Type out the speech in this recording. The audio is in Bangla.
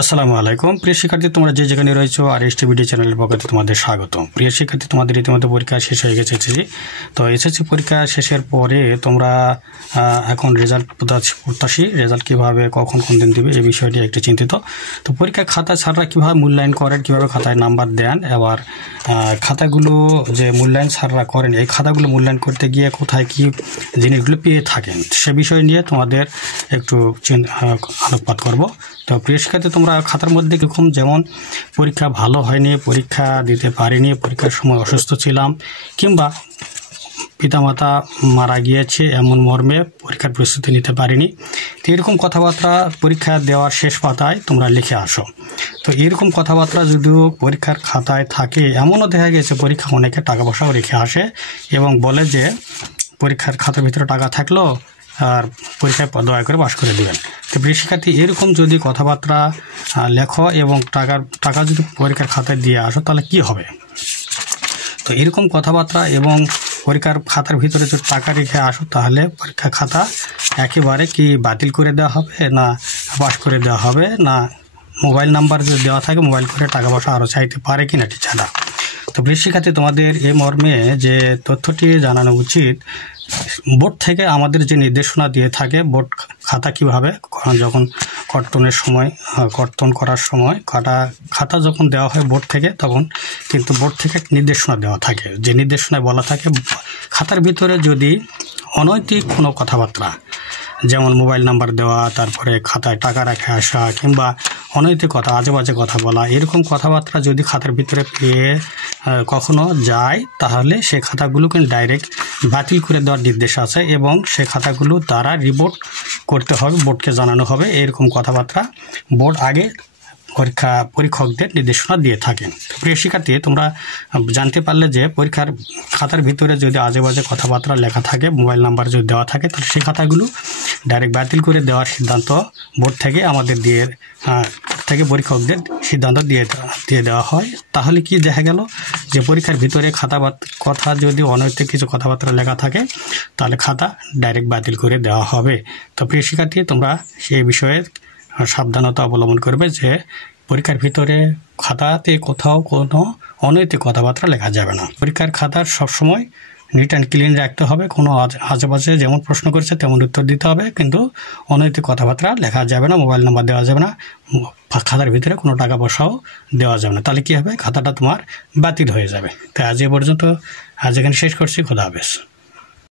আসসালামু আলাইকুম প্রিয় শিক্ষার্থী, তোমরা যে যেখানে রয়েছো আর এসটি ভিডিও চ্যানেলের পক্ষ থেকে তোমাদের স্বাগত। প্রিয় শিক্ষার্থী, তোমাদের ইতিমধ্যে পরীক্ষা শেষ হয়ে গেছে এসএসসি। তো এসএসসি পরীক্ষা শেষের পরে তোমরা এখন রেজাল্ট প্রত্যাশী। রেজাল্ট কীভাবে কখন কোন দিন দিবে এই বিষয়টি একটু চিন্তিত। তো পরীক্ষা খাতা স্যাররা কীভাবে মূল্যায়ন করেন, কীভাবে খাতায় নাম্বার দেন, এবার খাতাগুলো যে মূল্যায়ন স্যাররা করেন এই খাতাগুলো মূল্যায়ন করতে গিয়ে কোথায় কী জিনিসগুলো পেয়ে থাকেন সে বিষয় নিয়ে তোমাদের একটু আলোকপাত করব। তো প্রিয় শিক্ষার্থী, তোমরা খাতার মধ্যে কীরকম, যেমন পরীক্ষা ভালো হয়নি, পরীক্ষা দিতে পারিনি, পরীক্ষার সময় অসুস্থ ছিলাম, কিংবা পিতামাতা মারা গিয়েছে এমন মর্মে পরীক্ষার প্রস্তুতি নিতে পারিনি, তো এরকম কথাবার্তা পরীক্ষা দেওয়ার শেষ পাতায় তোমরা লিখে আসো। তো এরকম কথাবার্তা যদিও পরীক্ষার খাতায় থাকে, এমনও দেখা গেছে পরীক্ষা অনেকে টাকা পয়সাও রেখে আসে এবং বলে যে পরীক্ষার খাতার ভিতরে টাকা থাকলো আর পরীক্ষায় দয়া করে পাশ করে দেবেন। তো প্রিয় শিক্ষার্থী, এরকম যদি কথাবার্তা লেখো এবং টাকা যদি পরীক্ষার খাতায় দিয়ে আসো তাহলে কি হবে? তো এরকম কথাবার্তা এবং পরীক্ষার খাতার ভিতরে যদি টাকা রেখে আসো তাহলে পরীক্ষার খাতা একেবারে কি বাতিল করে দেওয়া হবে, না পাশ করে দেওয়া হবে, না মোবাইল নাম্বার যদি দেওয়া থাকে মোবাইল করে টাকা পয়সা আরও চাইতে পারে কিনা টিচাররা। তো প্রিয় শিক্ষার্থী, তোমাদের এই মর্মে যে তথ্যটি জানানো উচিত, বোর্ড থেকে আমাদের যে নির্দেশনা দিয়ে থাকে বোর্ড খাতা কিভাবে যখন কর্তন করার সময় খাতা যখন দেওয়া হয় বোর্ড থেকে, তখন কিন্তু বোর্ড থেকে নির্দেশনা দেওয়া থাকে, যে নির্দেশনায় বলা থাকে খাতার ভিতরে যদি অনৈতিক কোনো কথাবার্তা, যেমন মোবাইল নাম্বার দেওয়া, তারপরে খাতায় টাকা রেখে আসা, কিংবা অনৈতিক কথা, আজে বাজে কথা বলা, এরকম কথাবার্তা যদি খাতার ভিতরে পেয়ে কখনো যায় তাহলে সে খাতাগুলো কিন্তু ডাইরেক্ট বাতিল করে দেওয়ার নির্দেশ আছে এবং সে খাতাগুলো দ্বারা রিপোর্ট করতে হবে, বোর্ডকে জানানো হবে। এরকম কথাবার্তা বোর্ড আগে পরীক্ষকদের নির্দেশনা দিয়ে থাকেন। প্রিয় শিক্ষার্থী, তোমরা জানতে পারলে যে পরীক্ষার খাতার ভিতরে যদি আজে বাজে কথাবার্তা লেখা থাকে, মোবাইল নাম্বার যদি দেওয়া থাকে, তাহলে সেই খাতাগুলো ডাইরেক্ট বাতিল করে দেওয়ার সিদ্ধান্ত বোর্ড থেকে আমাদের পরীক্ষকদের সিদ্ধান্ত দিয়ে দেওয়া হয়। তাহলে কি দেখা গেল যে পরীক্ষার ভিতরে কথা যদি অনৈতিক কিছু কথাবার্তা লেখা থাকে তাহলে খাতা ডাইরেক্ট বাতিল করে দেওয়া হবে। তো প্রিয় শিক্ষার্থী, তোমরা সেই বিষয়ে সাবধানতা অবলম্বন করবে যে পরীক্ষার ভিতরে খাতাতে কোথাও কোনো অনৈতিক কথাবার্তা লেখা যাবে না। পরীক্ষার খাতার সবসময় নিট অ্যান্ড ক্লিন রাখতে হবে, কোনো আশেপাশে যেমন প্রশ্ন করেছে তেমন উত্তর দিতে হবে, কিন্তু অনৈতিক কথাবার্তা লেখা যাবে না, মোবাইল নাম্বার দেওয়া যাবে না, খাতার ভিতরে কোনো টাকা পয়সাও দেওয়া যাবে না। তাহলে কী হবে? খাতাটা তোমার বাতিল হয়ে যাবে। তাই আজ এ পর্যন্ত, আজ এখানে শেষ করছি। খোদা হাফেজ।